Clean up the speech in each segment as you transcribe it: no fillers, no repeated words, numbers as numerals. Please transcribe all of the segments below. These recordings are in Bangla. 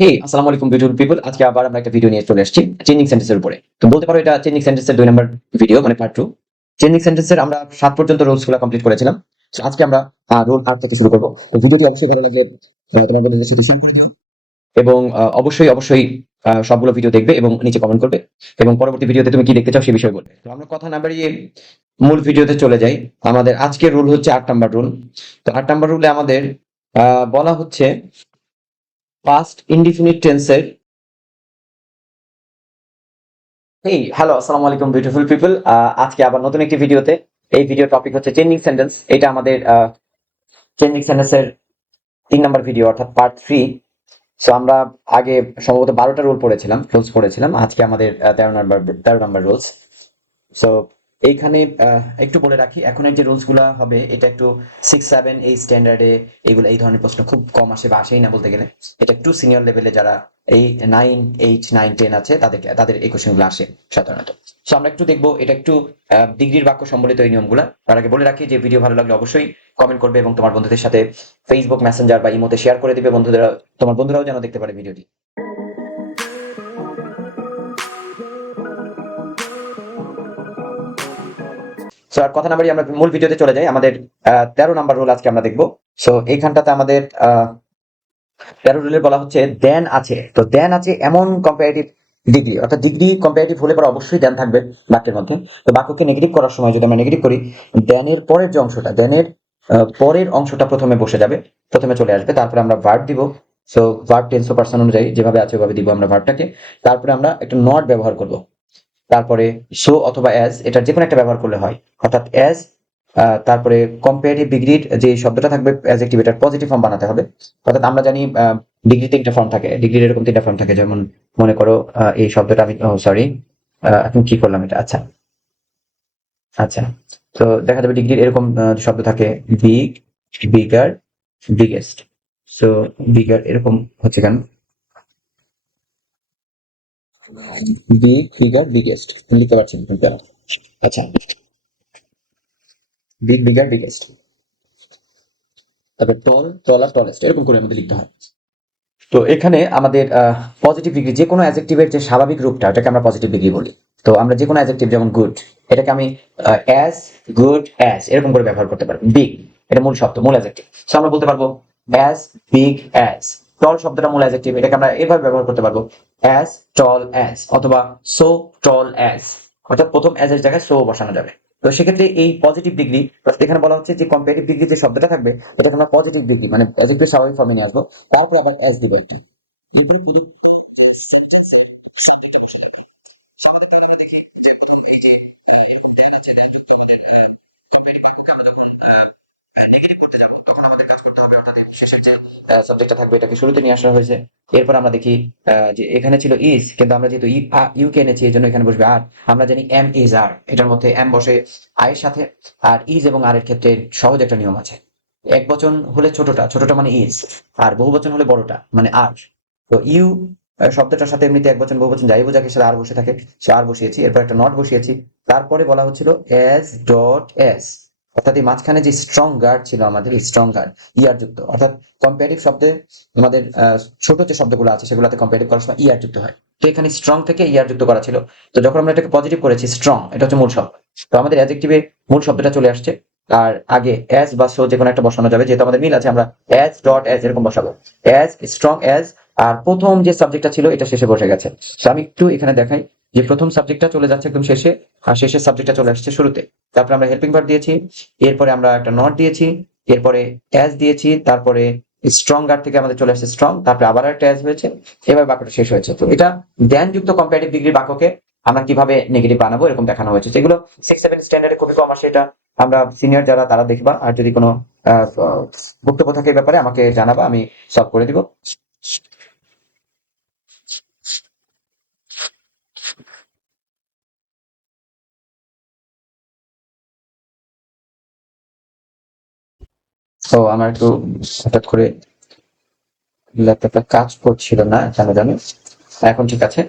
হে আসসালামু আলাইকুম বিউটিফুল পিপল। আজকে আবার আমরা একটা ভিডিও নিয়ে চলে আসছি চেঞ্জিং সেন্টেন্সের উপরে। তো বলতে পারো এটা চেঞ্জিং সেন্টেন্সের 2 নম্বর ভিডিও, মানে পার্ট 2। চেঞ্জিং সেন্টেন্সের আমরা 7 পর্যন্ত রুলস গুলো কমপ্লিট করেছিলাম। তো আজকে আমরা রুল 8 থেকে শুরু করব। তো ভিডিওটি অবশ্যই ভালো লাগলে তোমার বন্ধুদের সাথে শেয়ার করে দিও এবং অবশ্যই সবগুলো ভিডিও দেখবে এবং নিচে কমেন্ট করবে এবং পরবর্তী ভিডিওতে তুমি কি দেখতে চাও সেই বিষয়ে বলবে। তো আমরা কথা না বাড়িয়ে মূল ভিডিওতে চলে যাই। আমাদের আজকের রুল হচ্ছে 8 নাম্বার রুল। তো 8 নাম্বার রুলে আমাদের বলা হচ্ছে পাস্ট ইনডিফিনিট টেন্সের। হেই হ্যালো আসসালামু আলাইকুম বিউটিফুল পিপল। আজকে আবার নতুন একটি ভিডিওতে। এই ভিডিও টপিক হচ্ছে চেঞ্জিং সেন্টেন্স। এটা আমাদের চেঞ্জিং সেন্টেন্সের 3 নাম্বার ভিডিও, অর্থাৎ পার্ট 3। সো আমরা আগে সম্ভবত 12টা রুলস পড়েছিলাম। আজকে আমাদের 13 নাম্বার রুলস। সো এইখানে একটু বলে রাখি, এখনের যে রুলস গুলা হবে এটা একটু 6-7 এই স্ট্যান্ডার্ডে এইগুলো এই ধরনের প্রশ্ন খুব কম আসে বা আসেই না বলতে গেলে। এটা একটু সিনিয়র লেভেলে যারা এই 9, 8, 9, 10 আছে তাদের এই কোশ্চেন গুলো আসে সাধারণত। সো আমরা একটু দেখবো এটা একটু ডিগ্রির বাক্য সম্বলিত এই নিয়মগুলা। তার আগে বলে রাখি যে ভিডিও ভালো লাগলে অবশ্যই কমেন্ট করবে এবং তোমার বন্ধুদের সাথে ফেসবুক মেসেঞ্জার বা ইমোতে শেয়ার করে দিবে, তোমার বন্ধুরাও যেন দেখতে পারে ভিডিওটি। সো আর কথা না বাড়িয়ে আমরা মূল ভিডিওতে চলে যাই। আমাদের 13 নাম্বার রুল আজকে আমরা দেখবো। সো এইখানটাতে আমাদের 13 রুলে বলা হচ্ছে দেন আছে। তো দেন আছে এমন কম্পারেটিভ ডিগ্রি, অর্থাৎ ডিগ্রি কম্পারেটিভ হলে পরে অবশ্যই দেন থাকবে বাক্যের মধ্যে। তো বাক্যকে নেগেটিভ করার সময় যদি আমরা নেগেটিভ করি, দেনের পরের যে অংশটা, দেনের পরের অংশটা প্রথমে বসে যাবে, প্রথমে চলে আসবে। তারপরে আমরা ভার্ব দিব। সো ভার্ব টেন্স ও পার্সন অনুযায়ী যেভাবে আছে ওভাবে দিব আমরা ভার্বটাকে। তারপরে আমরা একটা নট ব্যবহার করব। তারপরে সো অথবা অ্যাজ, এটার যে কোনো একটা ব্যবহার করলে হয়, অর্থাৎ অ্যাজ। তারপরে কম্পারেটিভ ডিগ্রির যে শব্দটা থাকবে অ্যাডজেক্টিভ, এটার পজিটিভ ফর্ম বানাতে হবে। অর্থাৎ আমরা জানি ডিগ্রি 3টা ফর্ম থাকে, ডিগ্রির এরকম 3টা ফর্ম থাকে। যেমন মনে করো এই শব্দটা আমি সরি এখন কি করলাম এটা, আচ্ছা আচ্ছা। তো দেখা যাবে ডিগ্রির এরকম শব্দ থাকে big, bigger, biggest. So bigger এরকম হচ্ছে কেন, বিগ, বিগার, বিগেস্ট লিখতে পারছি না কেন? আচ্ছা, বিগ, বিগার, বিগেস্ট। তারপরে টল, টলার, টলেস্ট এরকম করে আমাদের লিখতে হয়। তো এখানে আমাদের পজিটিভ ডিগ্রি যে কোনো অ্যাডজেক্টিভের যে স্বাভাবিক রূপটা, এটাকে আমরা পজিটিভ ডিগ্রি বলি। তো আমরা যে কোনো অ্যাডজেক্টিভ যেমন গুড, এটাকে আমি অ্যাজ, গুড অ্যাজ এরকম করে ব্যবহার করতে পারবো। বিগ এটা মূল শব্দ, মূল অ্যাডজেক্টিভ। সো আমরা বলতে পারবো অ্যাজ বিগ অ্যাজ। টল শব্দটা মূল অ্যাডজেক্টিভ, এটাকে আমরা এভাবে ব্যবহার করতে পারবো অ্যাজ টল অ্যাজ, অথবা সো টল অ্যাজ। অর্থাৎ প্রথম অ্যাজ এর জায়গায় সো বসানো যাবে। তো সেক্ষেত্রে এই পজিটিভ ডিগ্রি, এখানে বলা হচ্ছে যে কম্পারেটিভ ডিগ্রি যে শব্দটা থাকবে, এটাকে আমরা পজিটিভ ডিগ্রি মানে অ্যাডজেক্টিভ স্বাভাবিক ফর্মে নিয়ে আসবো। তারপর আবার অ্যাজ দিব একটি। শেষের যে সাবজেক্টটা থাকবে এটাকে শুরুতে নিয়ে আসা হয়েছে। এরপর আমরা দেখি যে এখানে ছিল ইজ, কিন্তু আমরা যেহেতু ইউ কে এনেছি এই জন্য এখানে বসবে আর। আমরা জানি এম ইজ আর, এটার মধ্যে এম বসে আয়ের সাথে। আর ইজ এবং আর এর ক্ষেত্রে সহজ একটা নিয়ম আছে। এক বচন হলে ছোটটা, ছোটটা মানে ইজ। আর বহু বচন হলে বড়টা মানে আর। তো ইউ শব্দটার সাথে এমনিতে এক বচন বহু বচন যাই বোঝাকে সেটা আর বসে থাকে, সে আর বসিয়েছি। এরপর একটা নট বসিয়েছি। তারপরে বলা হচ্ছিল এস ডট এস, অর্থাৎ এই মাঝখানে যে স্ট্রং গার্ড ছিল আমাদের, স্ট্রং গার্ড ইয়ার যুক্ত। অর্থাৎ কম্পারেটিভ শব্দে আমাদের ছোট যে শব্দগুলো আছে সেগুলোতে কম্পারেটিভ করার সময় ইয়ার যুক্ত হয়। তো এখানে স্ট্রং থেকে ইয়ার যুক্ত করা ছিল। তো যখন আমরা এটাকে পজিটিভ করেছি স্ট্রং, এটা হচ্ছে মূল শব্দ। তো আমাদের অ্যাডজেক্টিভে মূল শব্দটা চলে আসছে। আর আগে অ্যাজ বা সো যে কোনো একটা বসানো যাবে, যেহেতু আমাদের মিল আছে আমরা অ্যাজ ডট অ্যাজ এরকম বসাবো। As strong as. আর প্রথম যে সাবজেক্টটা ছিল এটা শেষে বসে গেছে। তো আমি একটু এখানে দেখাই যে প্রথম সাবজেক্টটা চলে যাচ্ছে একদম শেষে, আর শেষের সাবজেক্টটা চলে আসছে শুরুতে। তারপরে আমরা হেল্পিং ভার্ব দিয়েছি, এরপরে আমরা একটা নট দিয়েছি, এরপরে অ্যাজ দিয়েছি, তারপরে স্ট্রং গার্ড থেকে আমাদের চলে আসছে স্ট্রং, তারপরে আবার একটা অ্যাজ হয়েছে। এবার বাক্যটা শেষ হয়েছে। তো এটা জ্ঞানযুক্ত কম্পারেটিভ ডিগ্রির বাক্যকে আমরা কিভাবে নেগেটিভ বানাবো এরকম দেখানো হয়েছে, যেগুলো 6-7 স্ট্যান্ডার্ডে খুবই কম আসে। এটা আমরা সিনিয়র যারা তারা দেখবা, আর যদি কোনো আহ, বক্তব্য থাকে এই ব্যাপারে আমাকে জানাবা, আমি সলভ করে দিব। তো আমার একটু হঠাৎ করে ল্যাপটপটা কাজ করছিল না কেন জানি। এখন ঠিক আছে।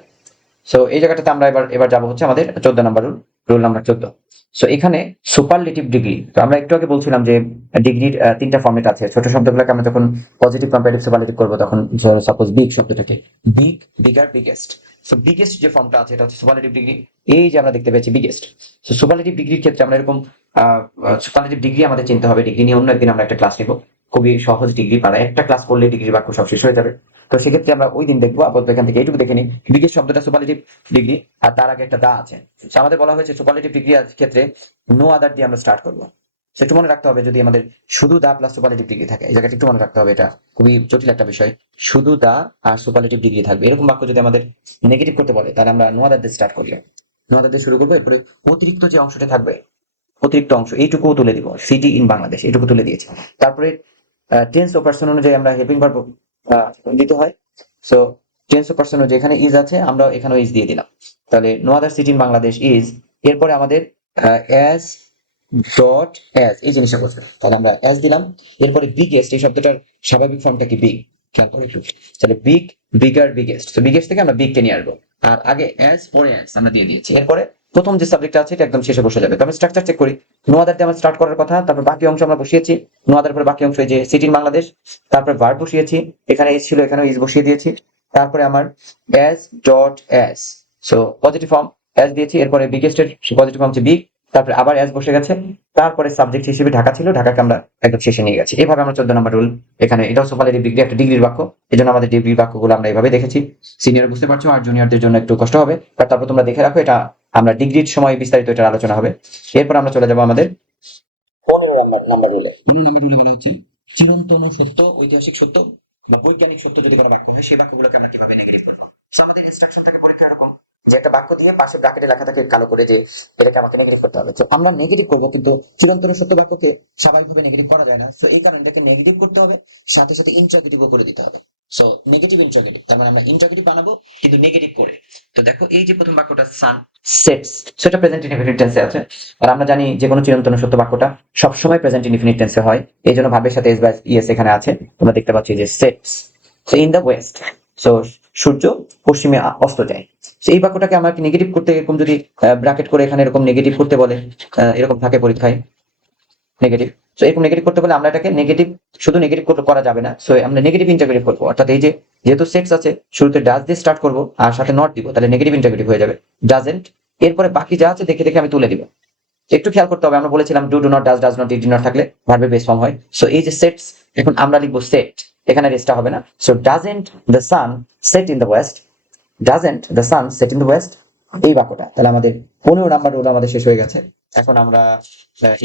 সো এই জায়গাটাতে আমরা এবার এবার যাবো হচ্ছে আমাদের 14 number rule. Roll number 14। So এখানে সুপারলেটিভ ডিগ্রি, তো আমরা একটু আগে বলছিলাম যে ডিগ্রির তিনটা ফর্মেট আছে। ছোট শব্দগুলোকে আমরা যখন পজিটিভ কম্পারেটিভ সুপারলেটিভ করবো তখন সাপোজ বিগ শব্দটাকে big, bigger, biggest. So biggest যে ফর্মটা আছে এটা হচ্ছে সুপারলেটিভ ডিগ্রি। এই যে আমরা দেখতে পেয়েছি বিগেস্ট। সো সুপারলেটিভ ডিগ্রির ক্ষেত্রে আমরা এরকম সুপারলেটিভ ডিগ্রি আমাদের চিনতে হবে। ডিগ্রি নিয়ে অন্য একদিন আমরা একটা ক্লাস নিব, খুবই সহজ ডিগ্রি পারা, একটা ক্লাস করলে ডিগ্রি বাক্য সব শেষ হয়ে যাবে। তো সেক্ষেত্রে আমরা ওই দিন দেখবো। আপাতত এখান থেকে এইটুকু দেখে নিই, বিগেস্ট শব্দটা সুপারলেটিভ ডিগ্রি, আর তার আগে একটা দা আছে। So, আমাদের বলা হয়েছে সুপারলেটিভ ডিগ্রি ক্ষেত্রে নো আদার দিয়ে আমরা স্টার্ট করবো। So, একটু মনে রাখতে হবে যদি আমাদের শুধু দা প্লাস সুপারলেটিভ ডিগ্রি থাকে, এই জায়গাটা একটু মনে রাখতে হবে, এটা খুবই জটিল একটা বিষয়। শুধু দা আর সুপারলেটিভ ডিগ্রি থাকবে এরকম বাক্য যদি আমাদের নেগেটিভ করতে বলে তাহলে আমরা নো আদার দিয়ে স্টার্ট করলে নো আদার দিয়ে শুরু করবো। এরপরে অতিরিক্ত যে অংশটা থাকবে, অতিরিক্ত অংশ এইটুকুও তুলে দিব, সিটি ইন বাংলাদেশ এইটুকু তুলে দিয়েছি। তারপরে টেন্স ও পার্সন অনুযায়ী আমরা হেল্পিং ভার্ব দিতে হয়। সো টেন্স ও পার্সন অনুযায়ী এখানে ইজ আছে, আমরা এখানেও ইজ দিয়ে দিলাম। তাহলে no other city in Bangladesh is, এরপরে আমাদের অ্যাজ ডট অ্যাজ এই জিনিসটা বসবে, তাহলে আমরা অ্যাজ দিলাম। এরপরে বিগেস্ট এই শব্দটার স্বাভাবিক ফর্মটা কি বিগ, খেয়াল করে একটু। তাহলে বিগ, বিগার, বিগেস্ট। তো বিগেস্ট থেকে আমরা বিগ কে নিয়ে আসবো, আর আগে অ্যাজ পরে অ্যাজ আমরা দিয়ে দিয়েছি। এরপরে প্রথম যে সাবজেক্টটা আছে এটা একদম শেষে বসে যাবে। তো আমি স্ট্রাকচার চেক করি, নো আদার দিয়ে আমরা স্টার্ট করার কথা, তারপর বাকি অংশ আমরা বসিয়েছি। নো আদার পরে বাকি অংশ এই যে সিটি ইন বাংলাদেশ, তারপর ভার্ব বসিয়েছি, এখানে ইজ ছিল এখানেও ইজ বসিয়ে দিয়েছি। তারপরে আমার as dot as, so positive form as দিয়েছি। এরপরে বিগেস্টের পজিটিভ ফর্ম হচ্ছে বিগ, তারপরে আবার অ্যাজ বসে গেছে। তারপরে সাবজেক্ট হিসেবে ঢাকা ছিল, ঢাকাকে আমরা একদম শেষে নিয়ে গেছি। এভাবে আমরা 14 নম্বর রুল এখানে, এটাও সুপারলেটিভ ডিগ্রি, একটা ডিগ্রির বাক্য, এই জন্য আমাদের ডিগ্রির বাক্যগুলো আমরা এইভাবে দেখেছি। সিনিয়র বুঝতে পারছো, আর জুনিয়রদের জন্য একটু কষ্ট হবে, বাট তারপর তোমরা দেখে রাখো, এটা আমরা ডিগ্রির সময় বিস্তারিত এটার আলোচনা হবে। এরপর আমরা চলে যাবো আমাদের 15 নম্বর রুলে। 15 নম্বর রুলে বলা হচ্ছে চিরন্তন সত্য, ঐতিহাসিক সত্য বা বৈজ্ঞানিক সত্য যদি কোনো বাক্য হয় সেই বাক্যগুলোকে আমরা কিভাবে নেগেটিভ করবো। So, আমাদের ইনস্ট্রাকশন থেকে পরীক্ষা এরকম যে একটা বাক্য দিয়ে পাশে ব্র্যাকেটে লেখা থাকে কালো করে যে এটাকে আমাকে নেগেটিভ করতে হবে। তো আমরা নেগেটিভ করবো, কিন্তু চিরন্তন সত্য বাক্যকে স্বাভাবিকভাবে নেগেটিভ করা যায় না। তো এই কারণে এটাকে নেগেটিভ করতে হবে, সাথে সাথে ইন্টারগেটিভও করে দিতে হবে। সো নেগেটিভ ইন্টারগেটিভ, তার মানে আমরা ইন্টারগেটিভ বানাবো কিন্তু নেগেটিভ করে। তো দেখো এই যে প্রথম বাক্যটা সান সেটস, সেটা প্রেজেন্ট ইনডিফিনিট টেন্সে আছে। আর আমরা জানি যে কোনো চিরন্তন সত্য বাক্যটা সবসময় প্রেজেন্ট ইনডিফিনিট টেন্সে হয়, এই জন্য ভার্বের সাথে এস বা ইএস এখানে আছে। তোমরা দেখতে পাচ্ছ যে sets, so in the west, so সূর্য পশ্চিমে অস্ত যায়। সেই বাক্যটাকে আমাকে নেগেটিভ করতে এরকম যদি ব্র্যাকেট করে এখানে এরকম নেগেটিভ করতে বলে, এরকম থাকে পরীক্ষায় নেগেটিভ। সো এরকম নেগেটিভ করতে বলে আমরা এটাকে নেগেটিভ, শুধু নেগেটিভ করা যাবে না, সো আমরা নেগেটিভ ইন্টারগ্রেটিভ করবো। অর্থাৎ এই যে যেহেতু সেটস আছে শুরুতে ডাজ দিয়ে স্টার্ট করবো আর সাথে নট দিব, তাহলে নেগেটিভ ইন্টারগ্রেটিভ হয়ে যাবে ডাজেন্ট। এরপরে বাকি যা আছে দেখে দেখে আমি তুলে দিব। একটু খেয়াল করতে হবে, আমরা বলেছিলাম do, do not, does, does not, did not থাকলে ভার্বের বেস ফর্ম হয়। সো এই যে সেটস, এখন আমরা লিখবো সেট, এখানে রেস্টটা হবে না। So doesn't the sun set in the West, doesn't the sun set in the West, এই বাক্যটা। তাহলে আমাদের 15 নাম্বার রুল আমাদের শেষ হয়ে গেছে। এখন আমরা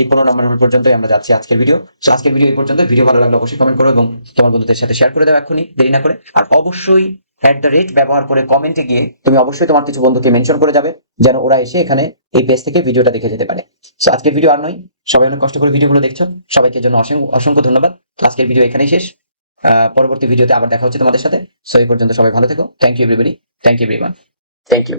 এই 15 নাম্বার রুল পর্যন্তই আমরা যাচ্ছি আজকের ভিডিও। তো আজকের ভিডিও এই পর্যন্ত। ভিডিও ভালো লাগলে অবশ্যই কমেন্ট করো এবং তোমার বন্ধুদের সাথে শেয়ার করে দাও এক্ষুনি, দেরি না করে। আর অবশ্যই @, ব্যবহার করে কমেন্টে গিয়ে তুমি অবশ্যই তোমার কিছু বন্ধুকে মেনশন করে যাবে, যেন ওরা এসে এখানে এই পেজ থেকে ভিডিওটা দেখে যেতে পারে। তো আজকের ভিডিও আর নয়, সবাই অনেক কষ্ট করে ভিডিওগুলো দেখছো, সবাইকে জন্য অসংখ্য অসংখ্য ধন্যবাদ। আজকের ভিডিও এখানেই শেষ, পরবর্তী ভিডিওতে আবার দেখা হচ্ছে তোমাদের সাথে। সো এই পর্যন্ত সবাই ভালো থেকো। Thank you everybody, thank you everyone, thank you.